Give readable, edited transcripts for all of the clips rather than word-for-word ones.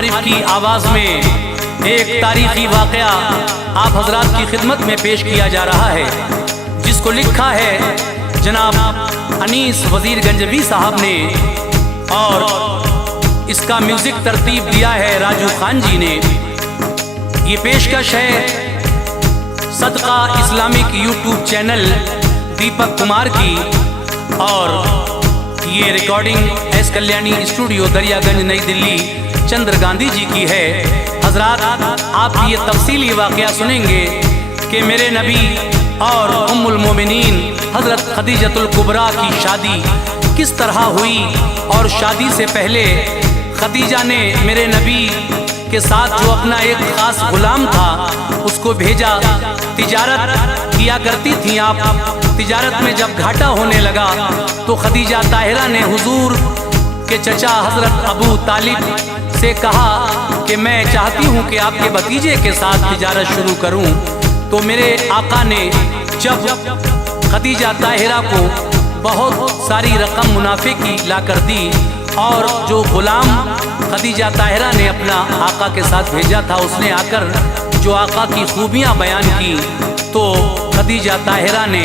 आरिफ की आवाज़ में एक तारीखी वाक़या आप हजरात की खिदमत में पेश किया जा रहा है, जिसको लिखा है जनाब अनीस वज़ीर गंजवी साहब ने और इसका म्यूज़िक तरतीब दिया है राजू खान जी ने। ये पेशकश है सदका Islamic YouTube channel Deepak Kumar की और ये recording S Kalyani studio Daryaganj नई दिल्ली चंद्र गांधी जी की है। हजरात आप ये तफसीली वाक़या सुनेंगे कि मेरे नबी और उम्मुल मोमिनीन हज़रत खदीजतुल कुबरा की शादी किस तरह हुई और शादी से पहले खदीजा ने मेरे नबी के साथ जो अपना एक ख़ास गुलाम था उसको भेजा। तिजारत किया करती थी आप, तिजारत में जब घाटा होने लगा तो खदीजा ताहिरा ने हुजूर के चचा हज़रत अबू तालिब से कहा कि मैं चाहती हूँ कि आपके भतीजे के साथ तिजारत शुरू करूँ। तो मेरे आका ने जब खदीजा ताहिरा को बहुत सारी रकम मुनाफे की ला कर दी और जो गुलाम खदीजा ताहिरा ने अपना आका के साथ भेजा था उसने आकर जो आका की खूबियाँ बयान की, तो खदीजा ताहिरा ने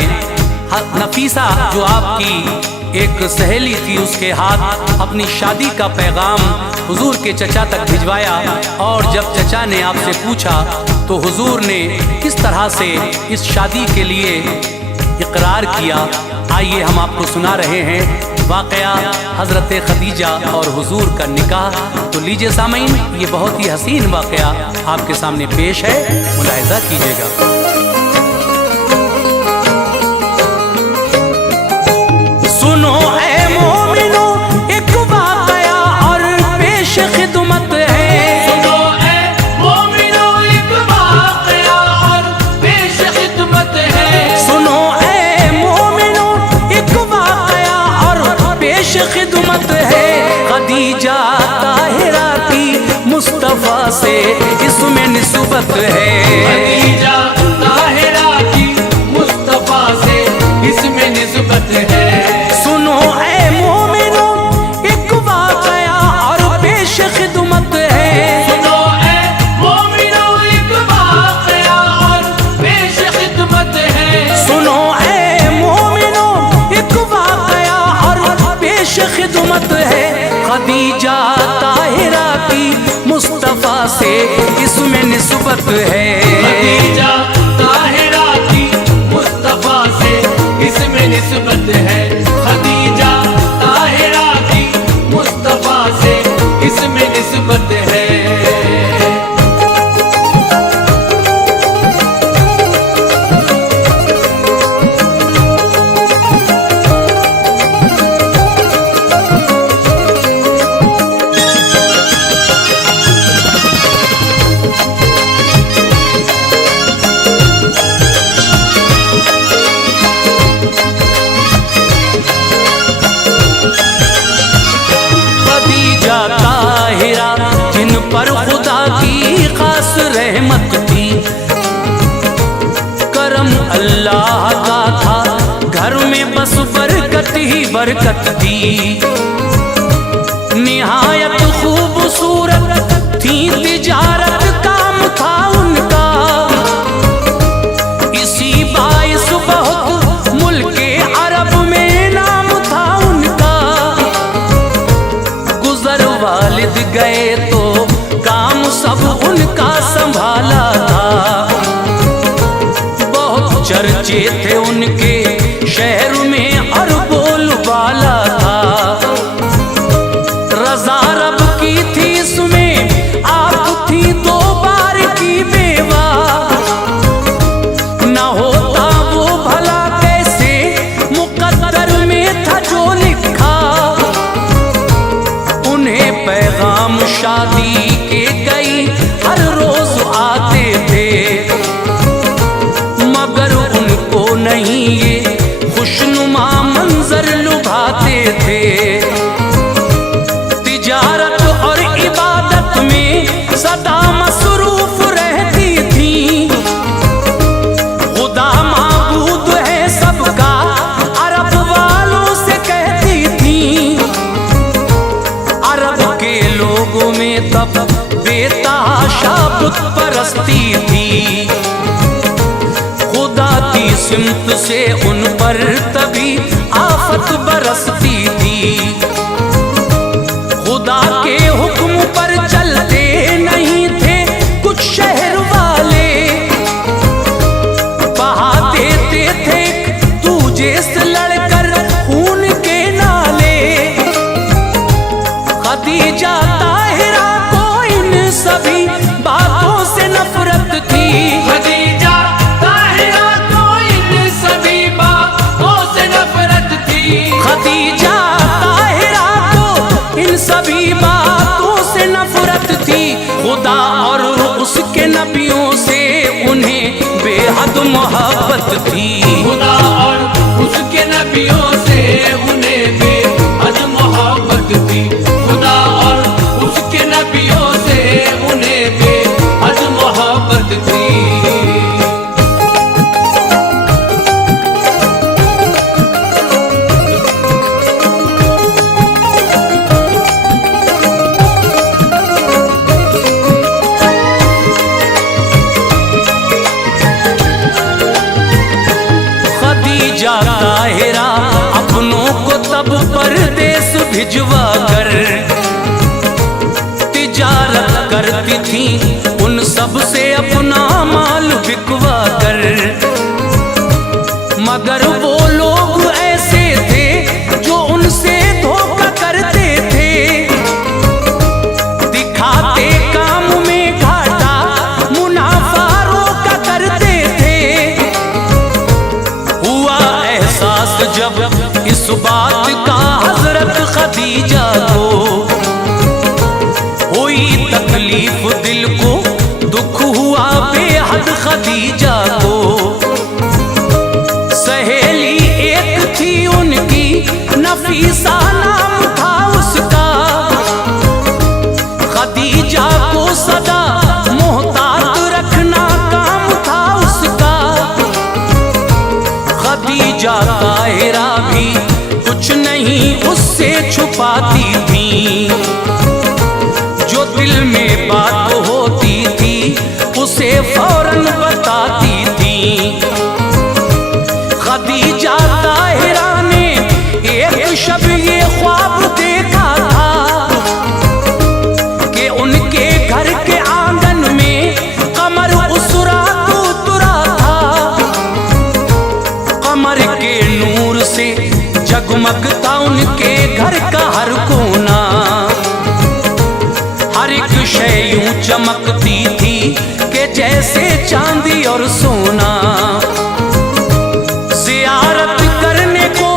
नफीसा जो आपकी एक सहेली थी उसके हाथ अपनी शादी का पैगाम हुजूर के चचा तक भिजवाया। और जब चचा ने आपसे पूछा तो हुजूर ने किस तरह से इस शादी के लिए इकरार किया, आइए हम आपको सुना रहे हैं वाक़या हज़रत खदीजा और हुजूर का निकाह। तो लीजिए सामीन, ये बहुत ही हसीन वाक़या आपके सामने पेश है, मुलाहिज़ा कीजिएगा। सुनो ए मोमिनो एक वाक़या और पेश खिदमत है। सुनो ए मोमिनो एक वाक़या और पेश खिदमत है। सुनो ए मोमिनो एक वाक़या और पेश खिदमत है। खदीजा ताहिरा की मुस्तफ़ा से इसमें निस्बत है। खदीजा ताहिरा की मुस्तफ़ा से इसमें निस्बत है। सुनो ए मोमिनो एक वाक़या और पेश खिदमत है। सुनो ए मोमिनो एक वाक़या और पेश खिदमत है। सुनो ए मोमिनो एक वाक़या और पेश खिदमत है। खदीजा ताहिरा की मुस्तफ़ा से इसमें निस्बत है। खदीजा ताहिरा की मुस्तफ़ा से इसमें निस्बत है। खदीजा ताहिरा की मुस्तफ़ा से इसमें निस्बत है। खदीजा ताहिरा जिन पर खुदा की खास रहमत थी, करम अल्लाह का था, घर में बस बरकत ही बरकत थी। निहायत खूबसूरत थी, तिजारत काम था उनका, इसी बाइस बहुत मुल्के अरब में नाम था उनका। गुजर वालिद गए तो काम सब उनका संभाला था, बहुत चर्चे थे उनके शहर में और बोलबाला था। रज़ा रब की थी इसमें आप थी दो बार की बेवा, न होता वो भला कैसे मुकद्दर में था जो लिखा। उन्हें पैगाम शादी के गई हर रोज आते थे, मगर उनको नहीं बुत परस्ती थी। खुदा की सिमत से उन पर तभी आफत बरसती थी। खुदा के हुक्म पर चलते नहीं थे कुछ शहर वाले, बहा देते थे दूजे से लड़कर खून के नाले। खदीजा ताहिरा को इन सभी बातों से नफरत थी। खदीजा ताहिरा को इन सभी बातों से नफरत थी। खदीजा ताहिरा को इन सभी बातों से नफरत थी। खुदा और उसके नबियों से उन्हें बेहद मोहब्बत थी। खुदा और उसके नबियों से उन्हें बेहद मोहब्बत थी। खुदा और उसके नबियों से उन्हें बेहद मोहब्बत थी। खदीजा ताहिरा अपनों को तब परदेस भिजवा कर तिजारत करती थी, उन सब से अपना माल बिकवा कर। मगर वो लोग ऐसे थे जो उनसे धोखा करते थे, दिखाते काम में घाटा मुनाफा रोका करते थे। हुआ एहसास जब इस बात का हजरत खदीजा को, हुई तकलीफ दिल को, दुख हुआ बेहद खदीजा को। सहेली एक थी उनकी, नफीसा नाम था उसका। खदीजा को सदा मोहतात रखना काम था उसका। खदीजा ताहिरा भी कुछ नहीं उससे छुपाती थी, जो दिल में बात होती थी उसे फौरन बताती थी। खदीजा ताहिरा ने एक शब ये ख्वाब देखा था कि उनके घर के आंगन में कमर उस रात उतरा था। कमर के नूर से जगमगता उनके घर का हर कोना, हर एक शय यूं चमकती थी कि जैसे चांदी और सोना। ज़ियारत करने को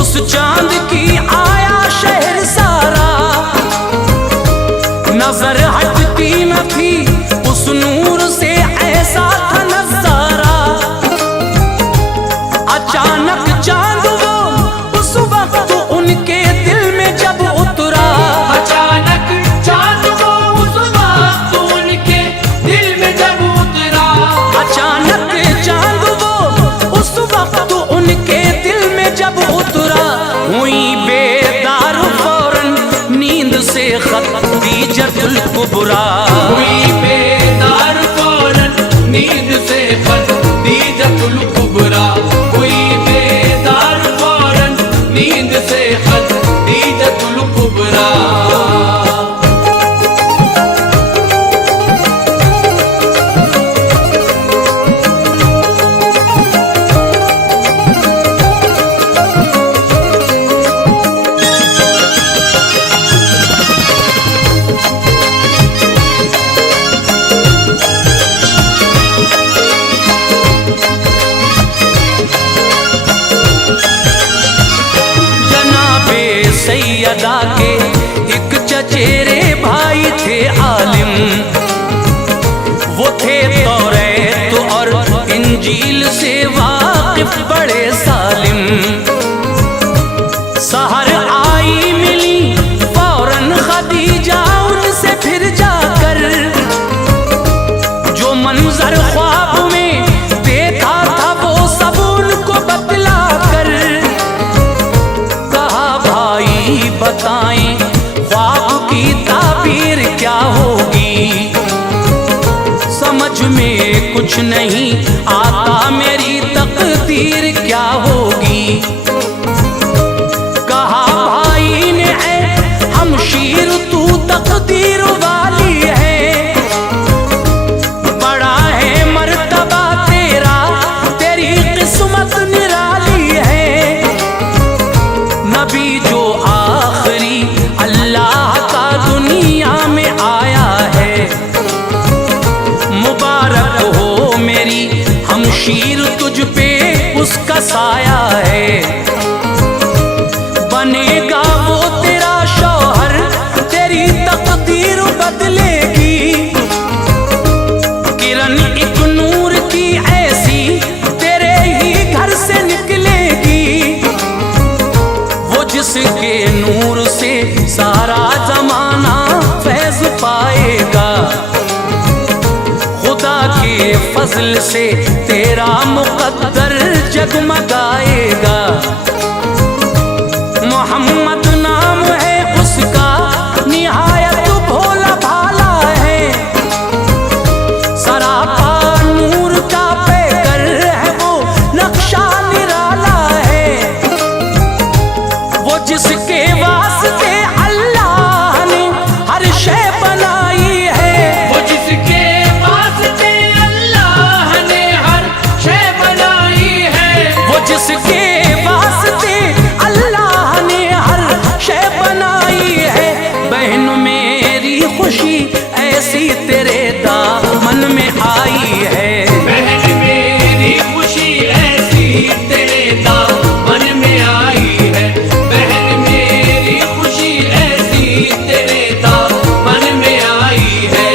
उस चांद की आया शहर सारा, नजर हटती न थी उस नूर से, ऐसा था नजारा। अचानक चांद वो उस वक्त उनके दिल में जब उतरा। अचानक चांद वो उस वक्त उनके दिल में जब उतरा। अचानक चांद वो उस वक्त उनके दिल में जब उतरा। हुई बेदार फौरन नींद से खदीजतुल कुबरा। हुई बेदार फौरन नींद से खदीजतुल कुबरा। हुई बेदार फौरन नींद से खदीजतुल कुबरा। सैयदा के एक चचेरे भाई थे आलिम, वो थे तौरात और इंजील से वाकिफ बड़े सालिम। सहर आई मिली फौरन खदीजा उनसे फिर जाकर, जो मंजर ख्वाब में देखा था वो सब उनको बतला कर। कहा भाई बताएं ख्वाब की ताबीर क्या होगी। में कुछ नहीं आता, मेरी तकदीर क्या होगी। कहा भाई ने ऐ हमशीर तू तकदीर वाली है, बड़ा है मर्तबा तेरा, तेरी किस्मत निराली है। नबी जो आखिरी अल्लाह का दुनिया में आया है, मुबारक हो मेरी हमशीर तुझ पे उसका साया है। बनेगा वो तेरा शौहर, तेरी तकदीर बदलेगी। किरण एक नूर की ऐसी तेरे ही घर से निकलेगी, वो जिसके नूर से सारा जमाना फैज पाएगा। खुदा के फजल से तेरा मुकद्दर जगमगाएगा। मोहम्मद नाम है उसका, निहायत भोला भाला है। सरापा नूर का पैकर है, वो नक्शा निराला है। वो जिसके वास्ते अल्लाह ने हर शय बनाई है, वो जिसके वास्ते अल्लाह ने हर शय बनाई है। वो जिसके वास्ते अल्लाह ने हर शय बनाई है। बहन मेरी खुशी ऐसी तेरे दामन में आई है। बहन मेरी खुशी ऐसी तेरे दामन में आई है। बहन मेरी खुशी ऐसी तेरे दामन में आई है।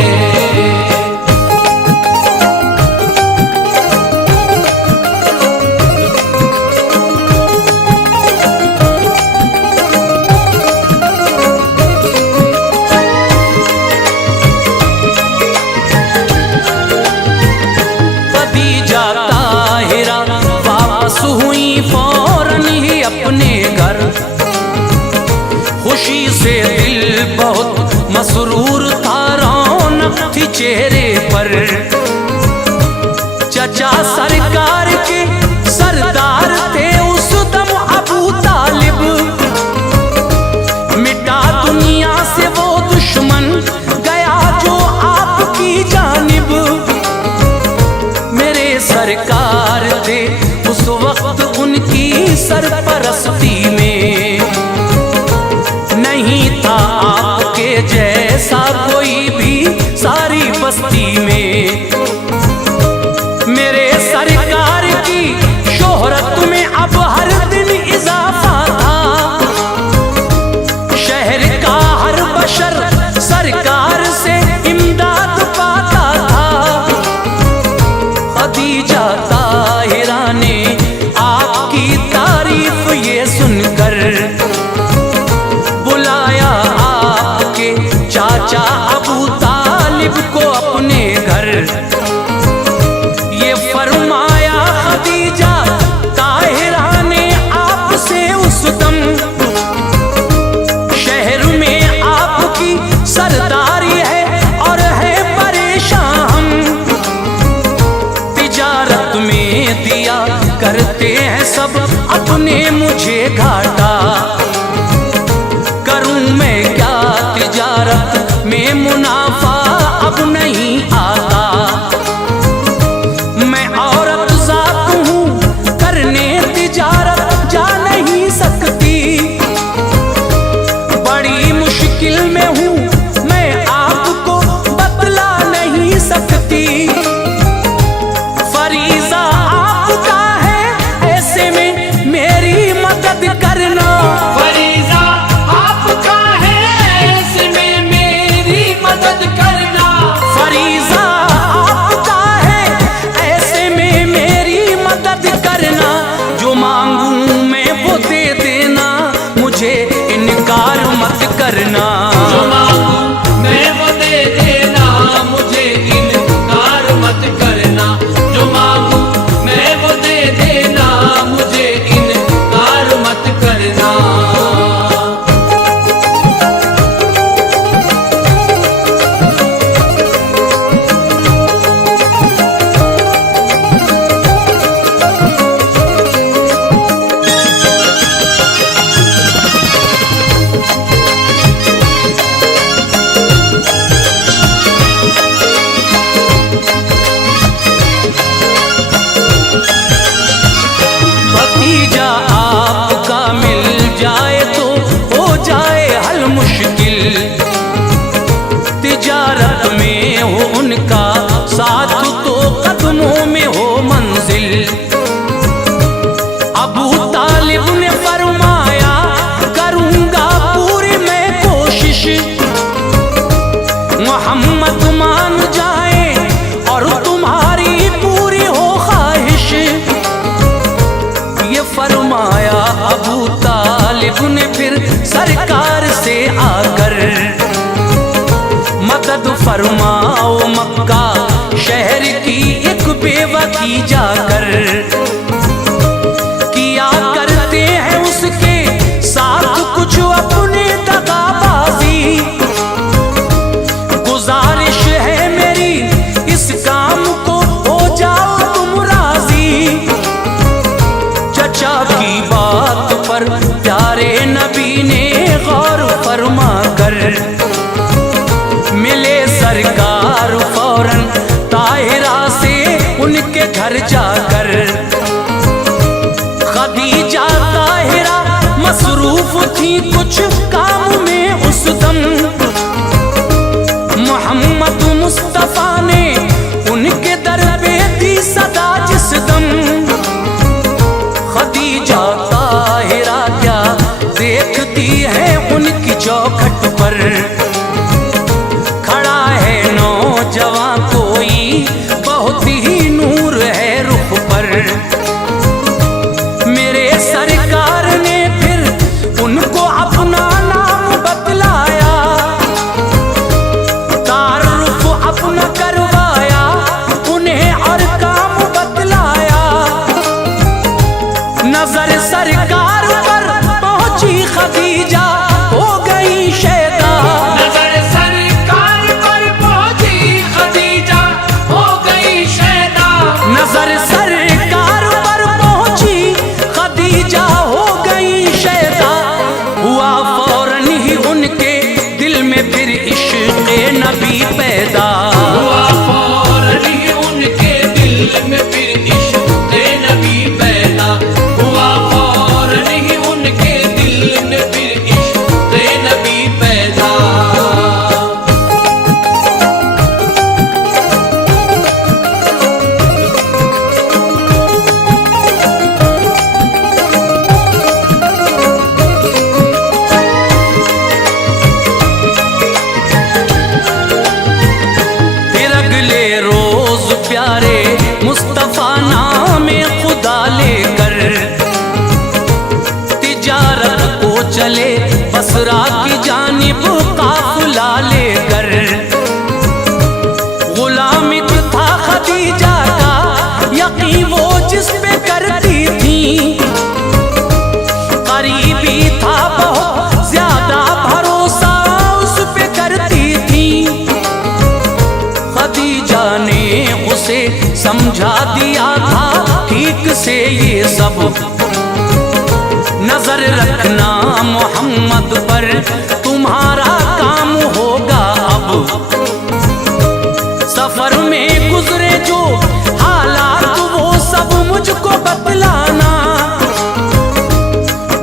खदीजा ताहिरा वापस हुई फौरन ही अपने घर। खुशी से दिल बहुत मसरूर था, रौनक थी चेहरे पर। चचा सरकार के सरदार थे उस दम अबू तालिब, मिटा दुनिया से वो दुश्मन गया जो आपकी जानिब। मेरे सरकार थे उस वक्त उनकी सरपरस्ती में, नहीं था आपके जैसा कोई भी सारी बस्ती में। मेरे सरकार की शोहरत में अब हर दिन इजाफा था, शहर का हर बशर सरकार से इमदाद पाता था। खदीजा ताहिरा ने आपकी तारीफ ये सुनकर बुलाया आपके चाचा अबू तालिब को अपने घर। ये फरमाया खदीजा ताहिरा ने आपसे उस दम, शहर में आपकी सरदारी है और है परेशान हम। तिजारत में दिया करते हैं सब अपने मुझे घाटा, करूं मैं क्या तिजारत में मुनाफा अब नहीं आता। मैं औरत जात हूँ करने तिजारत जा नहीं सकती, बड़ी मुश्किल में हूँ मैं आपको बतला नहीं सकती। फरीजा आपका है ऐसे में मेरी थी कुछ काम में उस दम, मोहम्मद मुस्तफा ने उनके दर पे दी सदा जिस दम। खदीजा ताहिरा क्या देखती है उनकी चौखट पर, खड़ा है नौजवान कोई बहुत ही नूर है रुख पर। मेरे सरकार ने फिर उनको अपना नाम बतलाया, तारुफ अपना करवाया उन्हें और काम बतलाया। नजर सरकार पर पहुंची खदीजा हो गई शैदा, नजर सरकार पर पहुंची खदीजा हो गई शैदा, नजर सरकार पर पहुंची खदीजा हो गई शैदा। हुआ फौरन ही उनके दिल में फिर इश्क़ नबी पैदा, हुआ फौरन ही उनके दिल में फिर इश्क़ नबी पैदा, हुआ फौरन ही उनके दिल में फिर इश्क़ नबी पैदा। फिर अगले रोज प्यारे मुस्तफा नामे खुदा लेकर तिजारत को चले बसरा की जानिब काफिला लेकर। गुलामिक था खदीजा का यकीन वो जिस पे करती थी, करीबी था बहुत ज्यादा भरोसा उस पे करती थी। खदीजा ने उसे समझा दिया था ठीक से ये सब, नजर रखना मोहम्मद पर तुम्हारा काम होगा अब। सफर में गुजरे जो हालात वो सब मुझको बतलाना,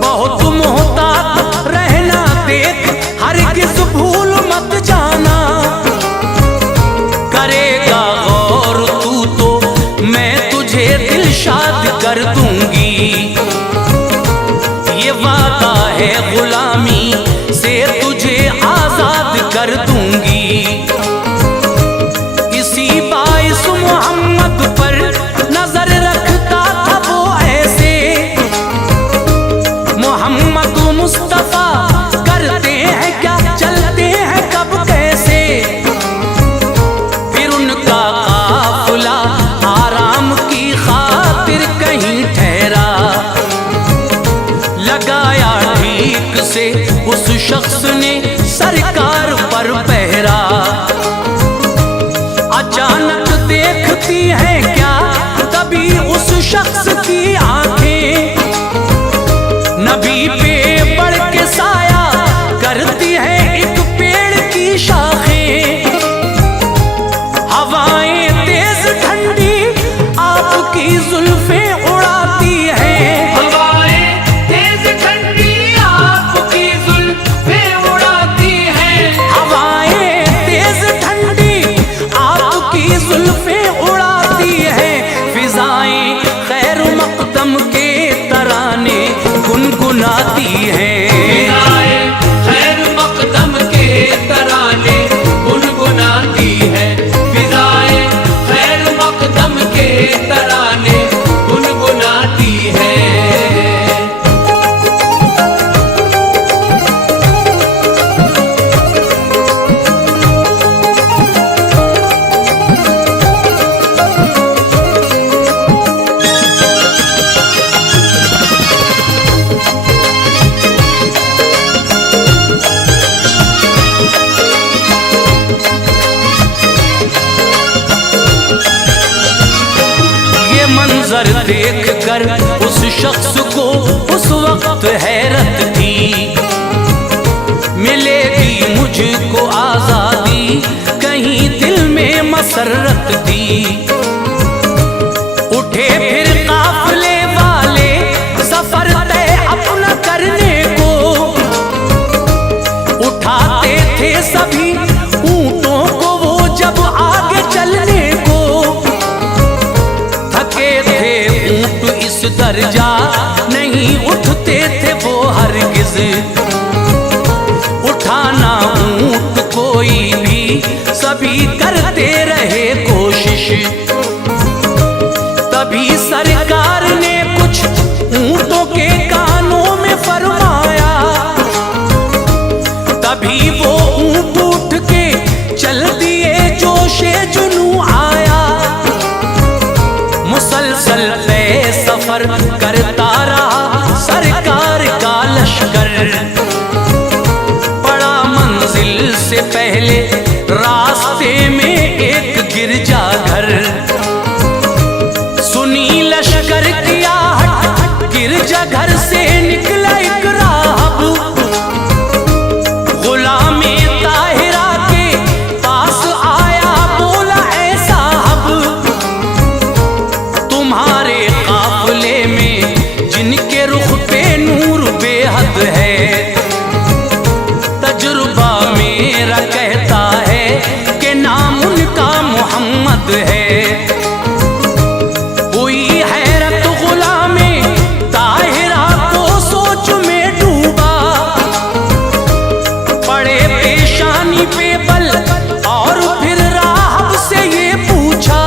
बहुत मोहतात रहना देख हरगिज़ भूल मत जाना। करेगा गौर तू तो मैं तुझे दिलशाद कर दूंगी, ये वादा है गुलामी से तुझे आजाद कर दूंगी। इसी बाइस मोहम्मद पर नजर रखता था वो ऐसे, मोहम्मद मुस्तफा करते हैं क्या चलते हैं कब कैसे। फिर उनका काफिला आराम की खातिर कहीं ठहरा, लगाया ठीक से उस शख्स ने सरकार पर पहरा। अचानक देखती है क्या तभी उस शख्स की आंखें, नबी पे बढ़ के साया करती है एक पेड़ की शाखें। हवाएं तेज ठंडी आपकी जुल्फें उड़ाती हैं, हवाएं तेज ठंडी आपकी जुल्फें उड़ाती हैं, हवाएं तेज ठंडी आपकी जुल्फें उड़ाती हैं। फिजाएं खैर मकदम के तराने गुनगुनाती हैं, फिजाएं खैर मकदम के तराने गुनगुनाती हैं, फिजाएं खैर मकदम के तराने गुनगुनाती हैं। मंजर देख कर उस शख्स को उस वक्त हैरत थी, मिलेगी मुझको आजादी कहीं दिल में मसरत थी। उठे फिर काफिले वाले सफर तय अपना करने को, सर जा नहीं उठते थे वो हरगिज। उठाना ऊंट कोई भी सभी करते रहे कोशिश। तभी सरकार ने कुछ ऊंटों के कानों में फरमाया। तभी वो ऊंट उठ के चल दिए, जोशे जुनू आया। मुसलसल तय सफर करता रहा सरकार का लश्कर। पड़ा मंजिल से पहले रास्ते में एक गिरजाघर। सुनी लश्कर की आहट, गिरजाघर से निकला एक राहब। गुलामे ताहिरा के पास आया, बोला ऐ साहब, तुम्हारे काफिले में जिनके रुख पे नूर बेहद है, तजुर्बा मेरा कहता है कि नाम उनका मोहम्मद है। हुई हैरत गुलामे ताहिरा को सोच में डूबा। पड़े पेशानी पे बल और फिर राहब से ये पूछा,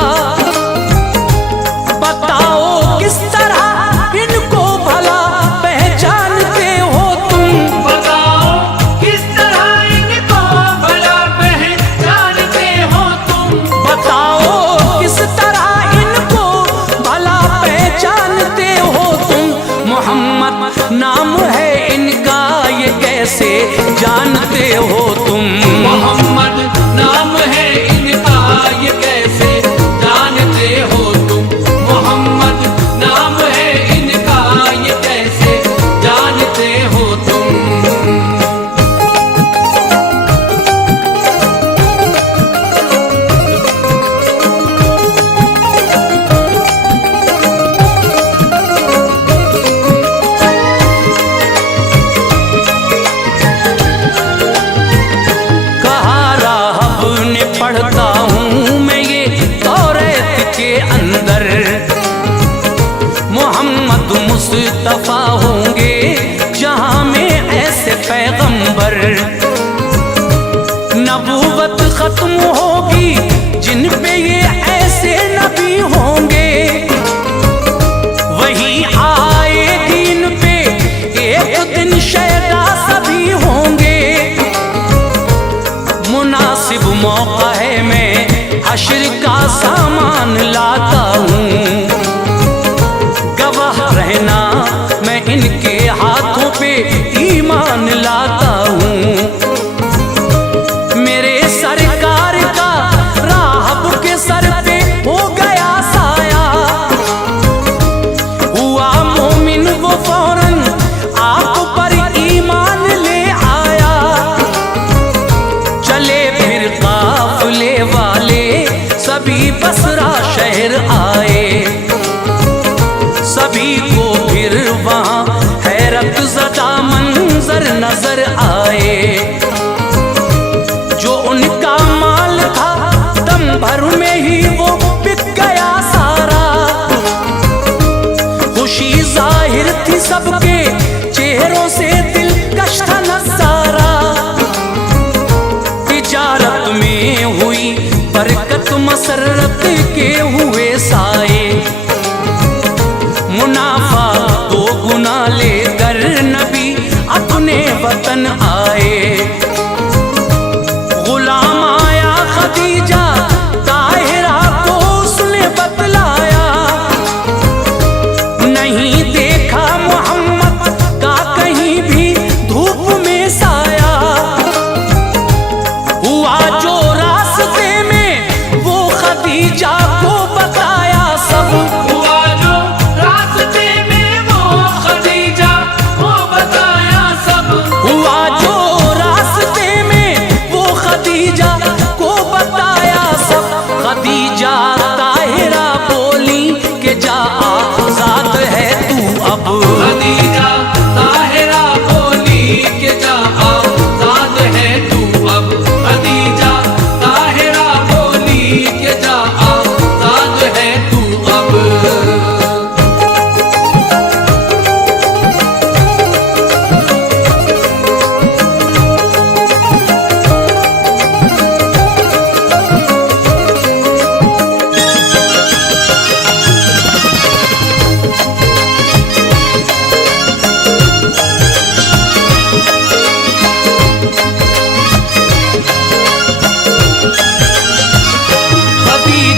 बताओ किस तरह इनको भला पहचानते हो तुम। बताओ किस तरह इनको भला पहचानते हो तुम। बताओ किस तरह इनको भला पहचानते हो तुम। मोहम्मद नाम है इनका, ये कैसे जानते हो तुम। मोहम्मद नाम है इनका, ये कैसे जानते हो तुम। मोहम्मद नाम है इनका, ये कैसे जानते हो तुम। कहा राहब ने पढ़ता हूँ मैं ये तौरात के अंदर। मोहम्मद मुस्तफा होंगे जहाँ में ऐसे पैगंबर। नबूवत खत्म होगी जिन पे ये ऐसे नबी होंगे। वही आएगी इन पे एक दिन शैदा सभी होंगे। मुनासिब मौका है मैं हश्र का सामान लाता हूँ। गवाह रहना मैं इनके हाथों पे ईमान लाता हूँ। मेरे सरकार का राहब के सर पे हो गया साया। हुआ मोमिन वो फौरन आप पर ईमान ले आया। चले फिर काफिले वाले सभी बसरा शहर आए। सभी को फिर वहाँ हैरत ज़दा मंजर नजर आए। जो उनका माल था दम भर में ही वो बिक गया सारा। खुशी जाहिर थी सबके चेहरों से, दिलकश था नजारा। तिजारत में हुई बरकत, मसरत के हुए साए। मुनाफा दो गुना लेकर नबी अपने वतन आए। गुलाम आया खदीजा ताहिरा को उसने बतलाया। नहीं देखा मोहम्मद का कहीं भी धूप में साया। हुआ जो रास्ते में वो खदीजा को बताया सब। हुआ जो रास्ते में वो खदीजा को बताया सब। हुआ जो रास्ते में वो खदीजा को बताया सब। खदीजा ताहिरा बोली कि जा आजाद है तू अब। खदीजा ताहिरा बोली कि जा आजाद है तू अब। खदीजा ताहिरा बोली कि जा आजाद है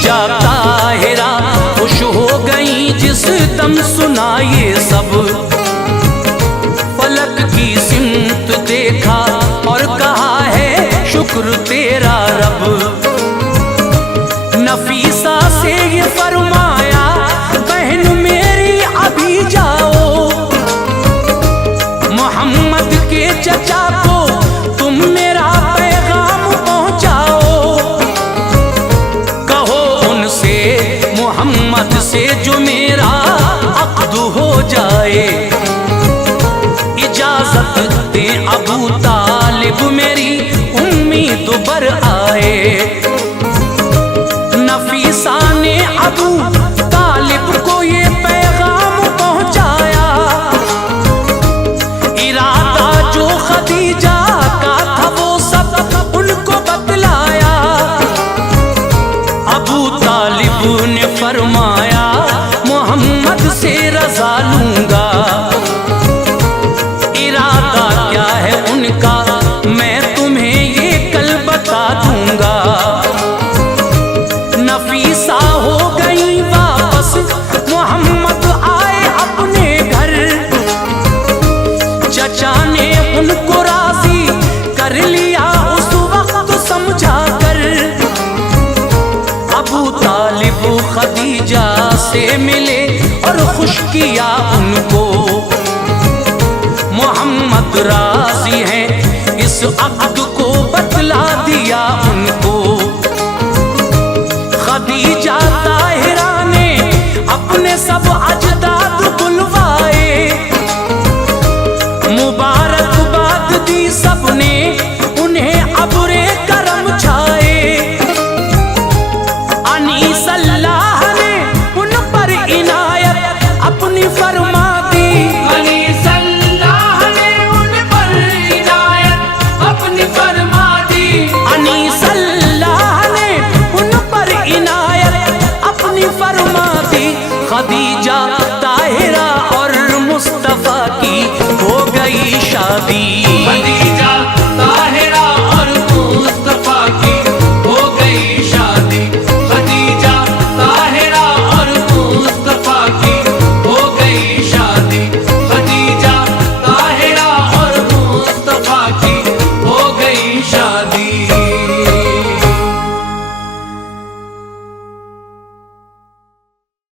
खदीजा ताहिरा खुश हो गई जिस दम सुना ये सब। फलक की सिमत देखा और कहा है शुक्र तेरा रब। नफीसा से ये फरमाया बहन मेरी अभी जाओ, मोहम्मद के चचा को तुम मेरा पैगाम पहुंचाओ। कहो उनसे मोहम्मद से जो मेरा अक़्द हो जाए। इजाजत दे अबू तालिब मेरी उम्मीद बर आए। नफीसा ने अबू तालिब को ये पैगाम पहुंचाया। इरादा जो खदीजा का था वो सब उनको बतलाया। अबू तालिब ने फरमाया मोहम्मद से रजा लूंगा। इरादा क्या है उनका मैं तुम्हें ये कल बता दूंगा। नफीसा हो गई वापस, मोहम्मद आए अपने घर। चचा ने उनको राजी कर लिया उस वक्त समझा कर। अबू तालिब खदीजा से मिले और खुश किया उनको। मोहम्मद राजी हैं इस अक़्द को बतला दिया उनको। खदीजा ताहिरा ने अपने सब अजदाद बुलवाए। मुबारकबाद दी सबने उन्हें अब्रे करम छाए। अनीस अल्लाह ने उन पर इनायत अपनी फरमा दी। अनीस अल्लाह ने उन पर इनायत अपनी फरमा दी। अनीस अल्लाह ने उन पर इनायत अपनी फरमा दी। खदीजा ताहिरा और मुस्तफा की हो गई शादी।